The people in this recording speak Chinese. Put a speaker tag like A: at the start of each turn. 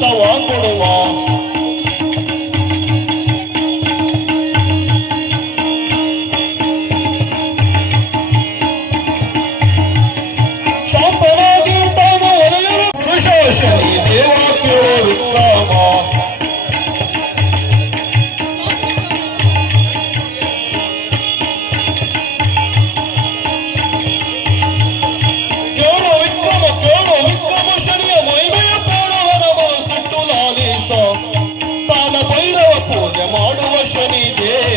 A: 那王我都忘。दे